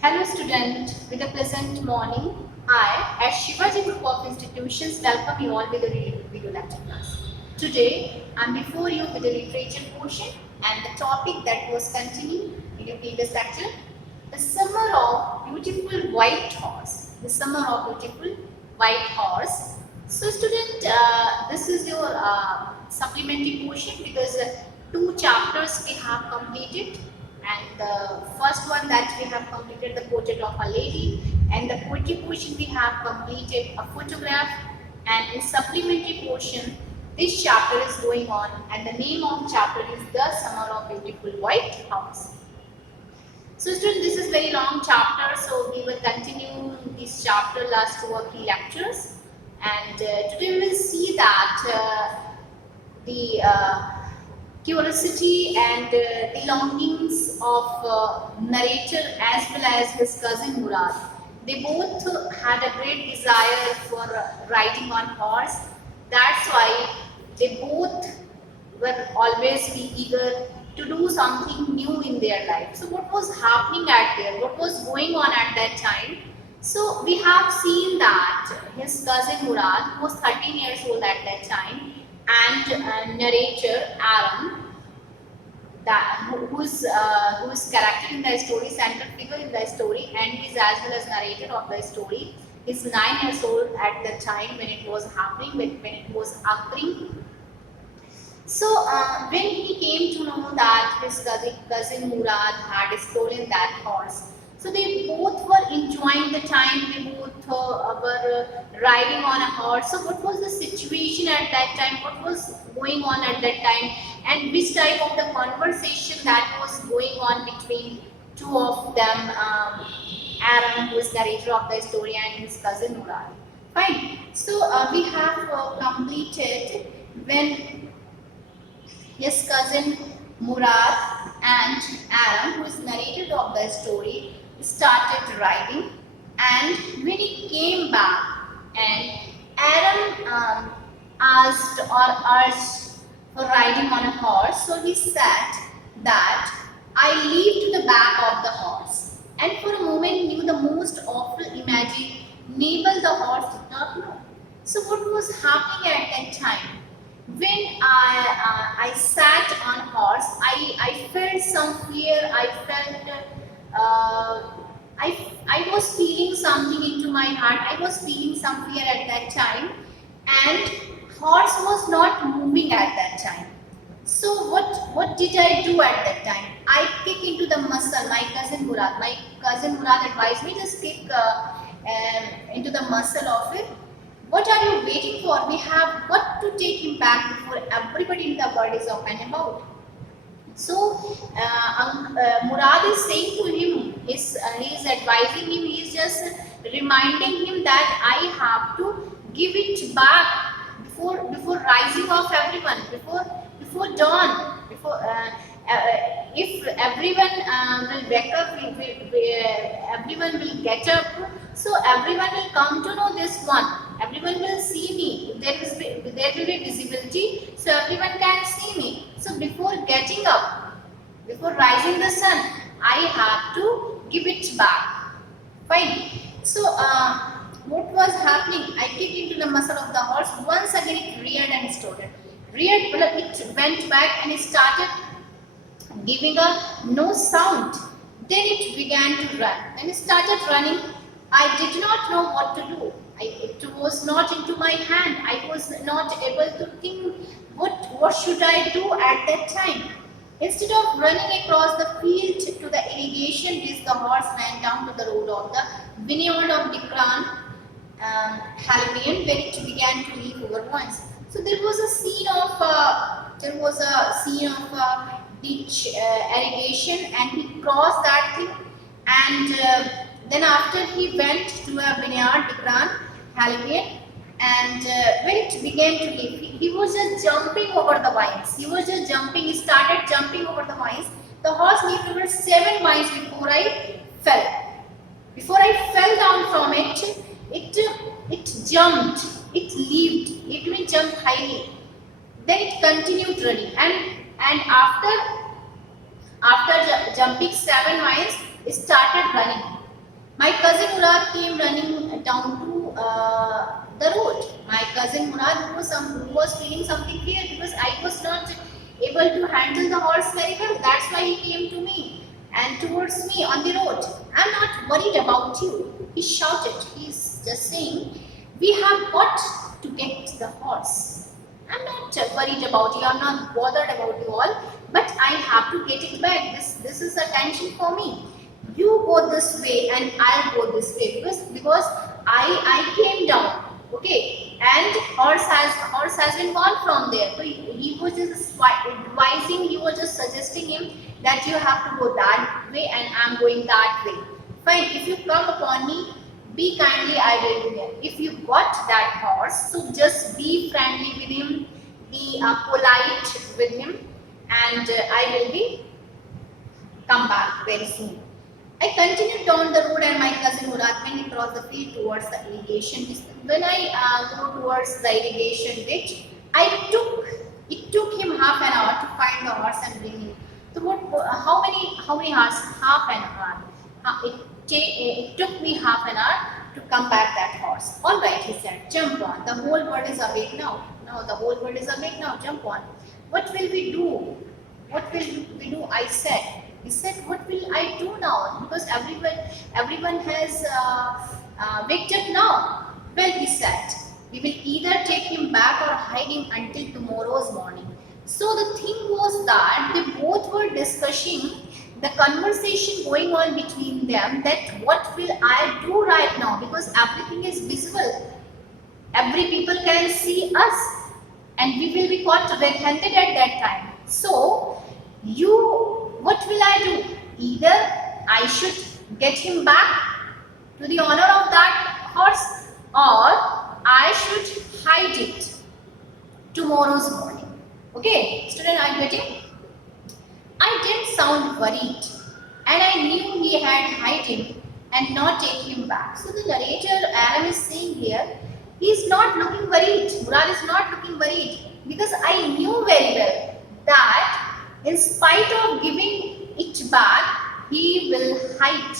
Hello student, with a pleasant morning. I, at Shivaji Group of Institutions, welcome you all with a video lecture class. Today, I am before you with the literature portion and the topic that was continued in the previous lecture, the summer of beautiful white horse. The summer of beautiful white horse. So student, this is your supplementary portion because two chapters we have completed, and the first one that we have completed the portrait of a lady, and the poetry portion we have completed a photograph, and in supplementary portion this chapter is going on, and the name of chapter is the summer of beautiful white house. So students, this is very long chapter, so we will continue this chapter last 2 or 3 lectures, and today we will see that the curiosity and the longings of narrator as well as his cousin Murad. They both had a great desire for riding on horse. That's why they both were always be eager to do something new in their life. So what was happening at there? What was going on at that time? So we have seen that his cousin Murad, who was 13 years old at that time, and narrator Aaron, who's character in the story, central figure in the story, and he's as well as narrator of the story. He's 9 years old at the time when it was happening, when it was occurring. So when he came to know that his cousin Murad had stolen that horse, so they both were enjoying the time. They both were riding on a horse. So what was the situation at that time? What was going on at that time? And which type of the conversation that was going on between two of them, Aaron, who is narrator of the story, and his cousin Murad. Fine. So we have completed when his cousin Murad and Aaron, who is narrator of the story, started riding, and when he came back and Aaron asked or urged for riding on a horse, so he said that I leaped to the back of the horse, and for a moment knew the most awful imaginable the horse did not know. So what was happening at that time? When I sat on horse, I felt some fear. I felt I was feeling something into my heart. I was feeling some fear at that time, and horse was not moving at that time. So what did I do at that time? I kick into the muscle. My cousin Murad advised me just kick into the muscle of it. What are you waiting for? We have got to take him back before everybody in the world is open about. So Murad is saying to him, he is advising him, he is just reminding him that I have to give it back before rising of everyone, before dawn, if everyone will wake up, everyone will get up, so everyone will come to know this one. Everyone will see me. There will be visibility, so everyone can see me. So before getting up, before rising the sun, I have to give it back. Fine. So what was happening? I kicked into the muscle of the horse. Once again it reared and started. It went back and it started giving a no sound. Then it began to run. When it started running, I did not know what to do. It was not into my hand. I was not able to think what should I do at that time. Instead of running across the field to the irrigation ditch, the horse ran down to the road of the vineyard of Dikran, Halibian, where it began to leap over once. So there was a scene of ditch irrigation, and he crossed that thing, and then after he went to a vineyard, Dikran, Halibian, and when it began to leap, he was just jumping over the vines. He was just jumping. He started jumping over the vines. The horse leaped over 7 vines before I fell. Before I fell down from it, it jumped. It leaped. It even jumped highly. Then it continued running, and after jumping 7 miles, it started running. My cousin Murad came running down to the road. My cousin Murad who was feeling something fear because I was not able to handle the horse very well. That's why he came to me and towards me on the road. I'm not worried about you. He shouted. He's just saying, we have got to get the horse. I'm not worried about you. I'm not bothered about you all. But I have to get it back. This is a tension for me. You go this way and I'll go this way because I came down. Okay, and horse has been gone from there. So he was just advising. He was just suggesting him that you have to go that way and I'm going that way. Fine. If you come upon me, be kindly, I will be there. If you got that horse, so just be friendly with him, be polite with him, and I will be come back very soon. I continued down the road and my cousin Murad went across the field towards the irrigation. When I go towards the irrigation ditch, it took him half an hour to find the horse and bring him. So how many hours? Half an hour. It took me half an hour to come back that horse. All right, he said, jump on. The whole world is awake now. Now the whole world is awake now. Jump on. What will we do? What will we do? I said. He said, what will I do now? Because everyone has waked up now. Well, he said, we will either take him back or hide him until tomorrow's morning. So the thing was that they both were discussing the conversation going on between them, that what will I do right now, because everything is visible. Every people can see us and we will be caught red-handed at that time. So what will I do? Either I should get him back to the owner of that horse, or I should hide it tomorrow's morning. Okay, student, are you getting? I didn't sound worried, and I knew he had hide him and not take him back. So the narrator Aram is saying here, he is not looking worried. Murad is not looking worried, because I knew very well that in spite of giving it back, he will hide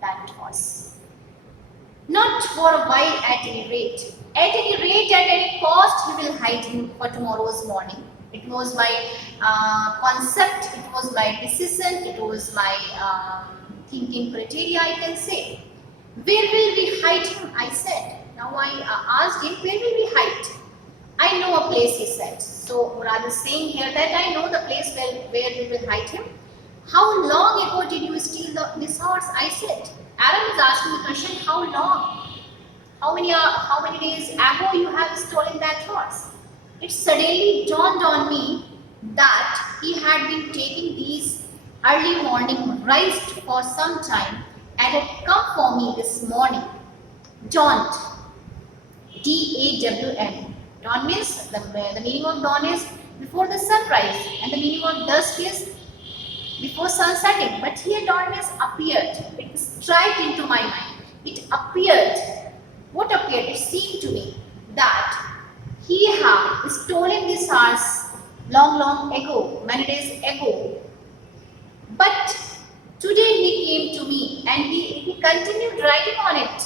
that horse. Not for a while at any rate. At any rate, at any cost, he will hide him for tomorrow's morning. It was my concept, it was my decision, it was my thinking criteria, I can say. Where will we hide him? I said. Now I asked him, where will we hide? I know a place, he said. So Murad is saying here that I know the place where we will hide him. How long ago did you steal this horse? I said. Aram is asking the question, how long? How many days ago you have stolen that horse? It suddenly dawned on me that he had been taking these early morning rides for some time and had come for me this morning. Dawned. D-A-W-N. Dawn means, the meaning of dawn is before the sunrise, and the meaning of dusk is before sun setting. But here dawn means appeared. It struck into my mind. It appeared. What appeared? It seemed to me that he had stolen this horse long ago, many days ago. But today he came to me and he continued riding on it.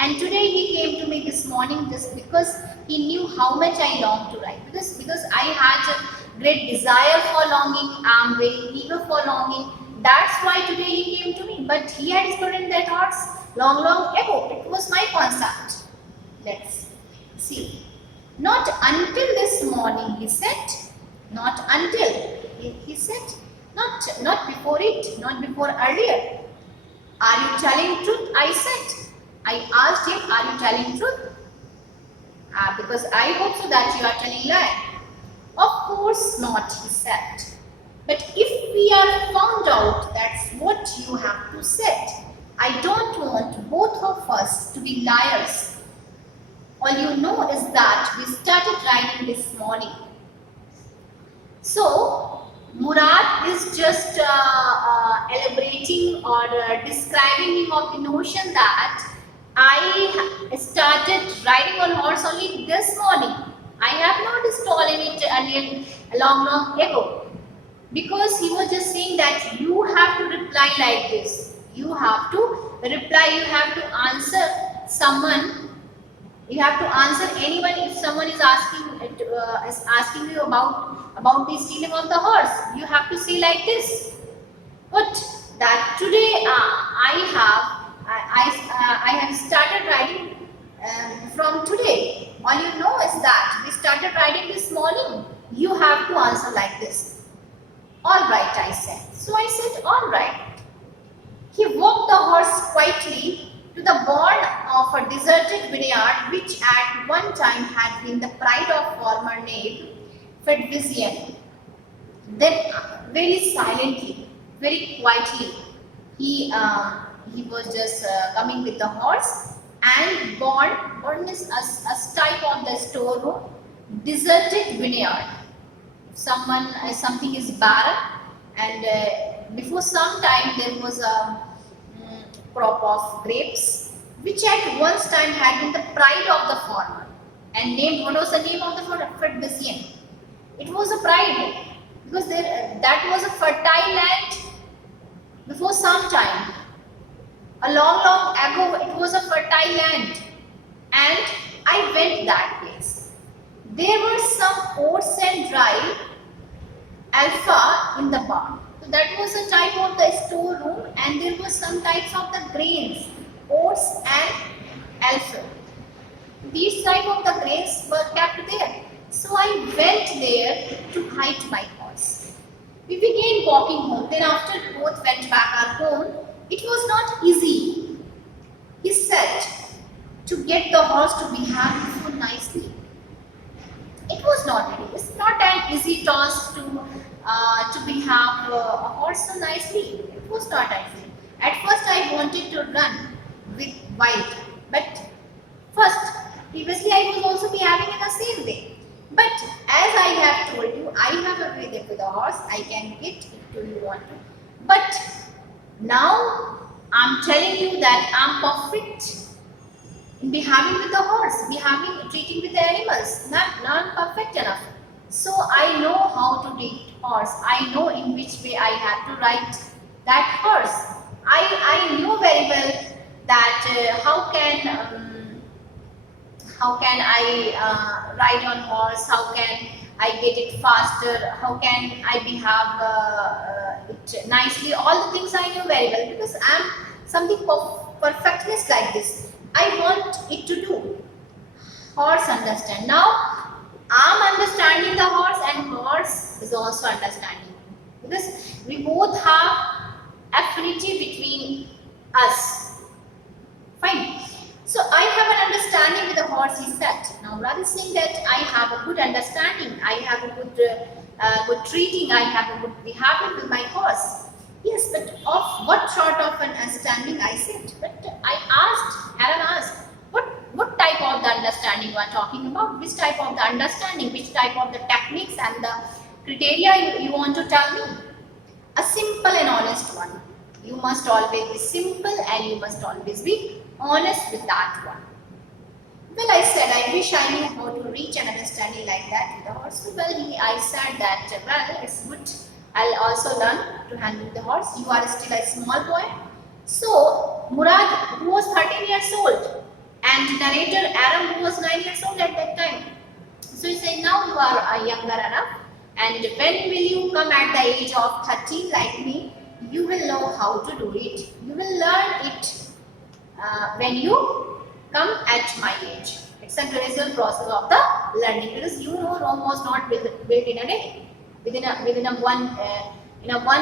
And today he came to me this morning just because he knew how much I longed to ride. Because I had a great desire for longing, I am very eager for longing. That's why today he came to me. But he had stolen that horse long ago. It was my concept. Let's see. Not until this morning, he said. Not until, he said. Not before it, not before earlier. Are you telling truth? I said. I asked him, are you telling truth? Because I hope so that you are telling lie. Of course not, he said. But if we are found out, that's what you have to say. I don't want both of us to be liars. All you know is that we started riding this morning. So, Murad is just elaborating or describing him of the notion that I started riding on horse only this morning. I have not stolen it earlier, long ago. Because he was just saying that you have to reply like this. You have to reply, you have to answer someone, you have to answer anyone if someone is asking you about the stealing of the horse. You have to say like this. But that today I have started riding from today. All you know is that we started riding this morning. You have to answer like this. All right, I said. So I said, all right. He walked the horse quietly to the bourne of a deserted vineyard, which at one time had been the pride of former knave Fedvisian. Then, very silently, very quietly, he was just coming with the horse and born is a type of the storeroom, deserted vineyard. Something is barren, and before some time there was a crop of grapes, which at one time had been the pride of the farmer. And what was the name of the farmer? Fedvisian. It was a pride because that was a fertile land before some time. A long ago, it was a fertile land, and I went that place. There were some oats and dry alpha in the barn. So that was a type of the storeroom, and there were some types of the grains, oats and alpha. These type of the grains were kept there. So I went there to hide my horse. We began walking home. Then after both went back our home, it was not easy, he said, to get the horse to behave so nicely. It was not easy. It's not an easy task to behave a horse so nicely. It was not easy. At first I wanted to run with Wild, but previously I was also behaving in the same way. But as I have told you, I have a way there with the horse. I can get it to you want to. But now I'm telling you that I'm perfect in behaving with the horse, treating with the animals. Now I'm perfect enough. So I know how to treat horse. I know in which way I have to ride that horse. I know very well that how can I ride on horse? How can I get it faster? How can I behave it nicely? All the things I know very well because I am something perfectness like this. I want it to do. Horse understand. Now I am understanding the horse, and horse is also understanding because we both have affinity between us. Fine. So I have an understanding with the horse, he said. Now Murad is saying that I have a good understanding, I have a good treating, I have a good behavior with my horse. Yes, but of what sort of an understanding, I said. But Aaron asked, what type of the understanding you are talking about? Which type of the understanding, which type of the techniques and the criteria you want to tell me? A simple and honest one. You must always be simple and you must always be honest with that one. Well, I said, I wish I knew how to reach an understanding like that with the horse. Well, I said that, well, it's good. I'll also learn to handle the horse. You are still a small boy. So, Murad, who was 13 years old, and narrator Aram, who was 9 years old at that time. So, he said, now you are younger enough. And when will you come at the age of 13 like me? You will know how to do it. You will learn it when you come at my age. It's a gradual process of the learning because you know Rome was not built in a day. Within a one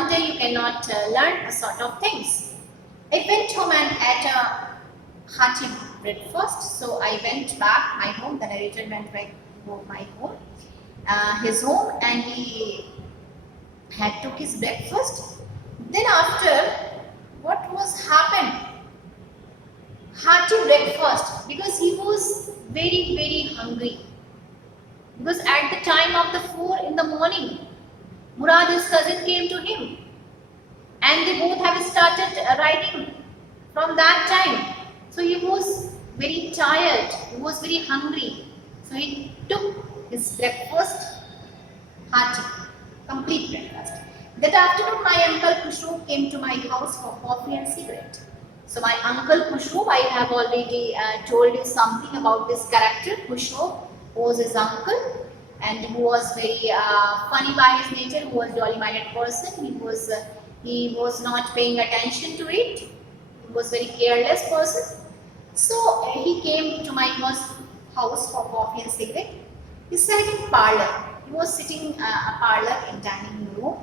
day you cannot learn a sort of things. I went home and ate a hearty breakfast. So I went back my home. The narrator went back to my home, his home, and he had took his breakfast. Then after, what was happened? Hearty breakfast because he was very hungry. Because at the time of the 4 in the morning, Murad, his cousin, came to him, and they both have started riding from that time. So he was very tired. He was very hungry. So he took his breakfast hearty, complete breakfast. That afternoon, my uncle Kushru came to my house for coffee and cigarette. So my uncle Khushro, I have already told you something about this character. Khushro was his uncle, and who was very funny by his nature, who was jolly-minded person. He was not paying attention to it. He was very careless person. So he came to my house for coffee and cigarette. He sat in parlor. He was sitting a parlor in dining room,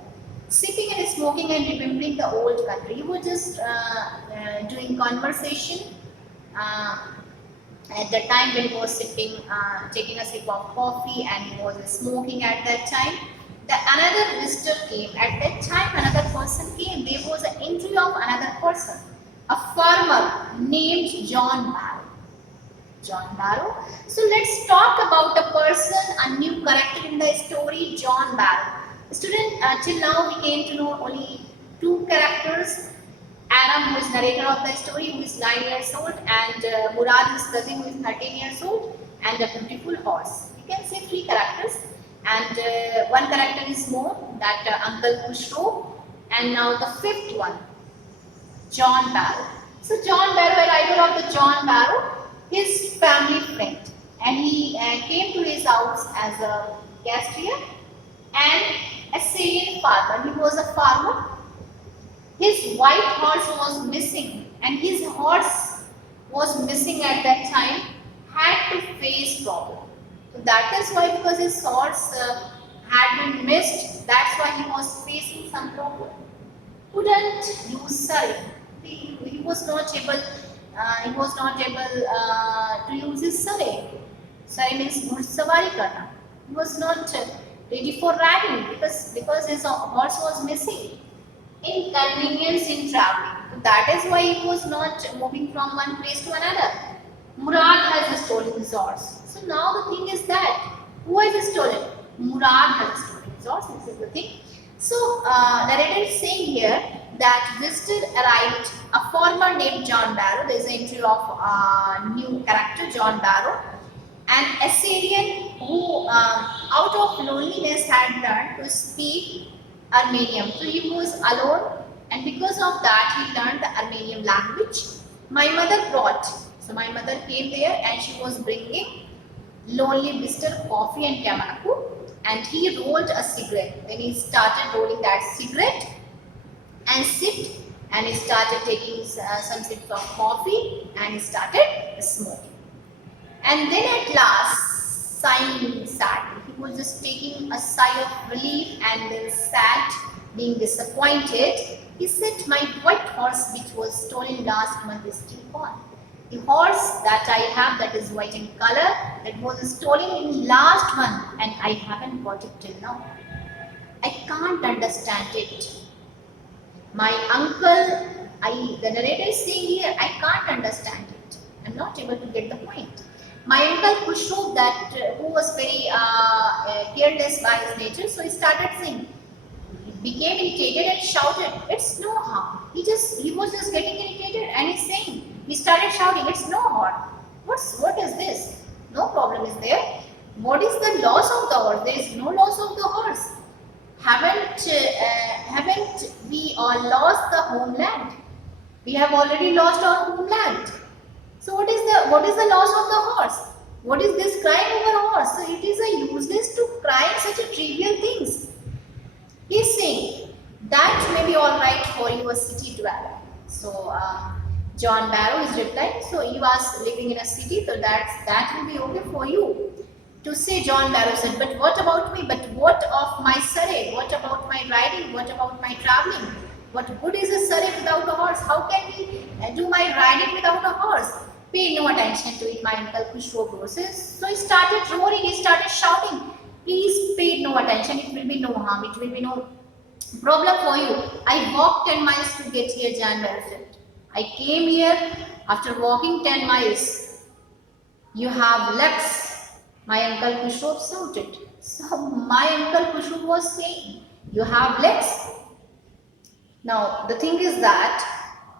sipping and smoking and remembering the old country. He was just doing conversation uh, at the time when he was sipping, taking a sip of coffee, and he was smoking at that time. Another visitor came. At that time, another person came. There was an entry of another person, a farmer named John Barrow. John Barrow. So let's talk about a person, a new character in the story, John Barrow. Student, till now we came to know only two characters. Adam, who is narrator of the story, who is 9 years old, and Murad, his cousin, who is 13 years old, and a beautiful horse. We can say three characters, and one character is more, that Uncle Khushro, and now the fifth one, John Barrow. So John Barrow, a writer of the John Barrow, his family friend, and he came to his house as a guest here, and a Syrian farmer. He was a farmer. His white horse was missing, and his horse was missing at that time, had to face problem. So that is why, because his horse had been missed, that's why he was facing some problem. Couldn't use Surrey. He was not able. To use his Surrey. Surrey means ghursavari karna. He was not ready for riding because his horse was missing. Inconvenience in traveling. So that is why he was not moving from one place to another. Murad has stolen his horse. So now the thing is that who has stolen? Murad has stolen his horse. This is the thing. So narrator is saying here that visitor arrived a farmer named John Barrow. There is an entry of new character John Barrow, an Assyrian who out of loneliness had learned to speak Armenian. So he was alone, and because of that he learned the Armenian language. My mother came there, and she was bringing lonely visitor coffee and tamaku, and he rolled a cigarette. Then he started rolling that cigarette and sipped, and he started taking some sips of coffee, and he started smoking. And then at last, sighing sadly, he was just taking a sigh of relief and then sad, being disappointed. He said, my white horse which was stolen last month is still gone. The horse that I have that is white in color, that was stolen in last month, and I haven't got it till now. I can't understand it. My uncle, the narrator is saying here, I can't understand it. I'm not able to get the point. My uncle Khushro, who was very careless by his nature, so he started saying, he became irritated and shouted, it's no harm. He was just getting irritated, and he's saying, he started shouting, it's no harm. What is this? No problem is there. What is the loss of the horse? There is no loss of the horse. Haven't we all lost the homeland? We have already lost our homeland. So what is the loss of the horse? What is this crying over horse? So it is a useless to cry such a trivial things. He is saying that may be all right for you, a city dweller. So John Barrow is replying. So you are living in a city, so that will be okay for you. To say, John Barrow said, but what about me? But what of my Surrey? What about my riding? What about my traveling? What good is a Surrey without a horse? How can we do my riding without a horse? Pay no attention to it, my uncle Khushro process. So he started roaring, he started shouting. Please pay no attention, it will be no harm, it will be no problem for you. I walked 10 miles to get here, John Barrow said. I came here after walking 10 miles. You have legs. My uncle Khushro shouted. So my uncle Khushro was saying, you have legs? Now the thing is that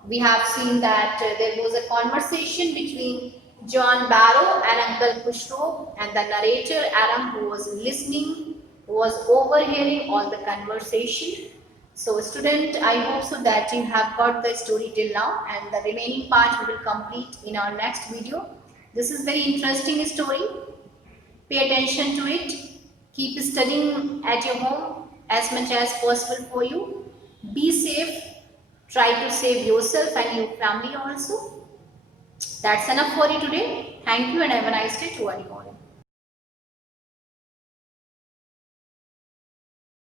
we have seen that there was a conversation between John Barrow and Uncle Khushro, and the narrator Adam, who was listening, was overhearing all the conversation. So student, I hope so that you have got the story till now, and the remaining part we will complete in our next video. This is very interesting story. Pay attention to it. Keep studying at your home as much as possible for you. Be safe. Try to save yourself and your family also. That's enough for you today. Thank you and have a nice day to all.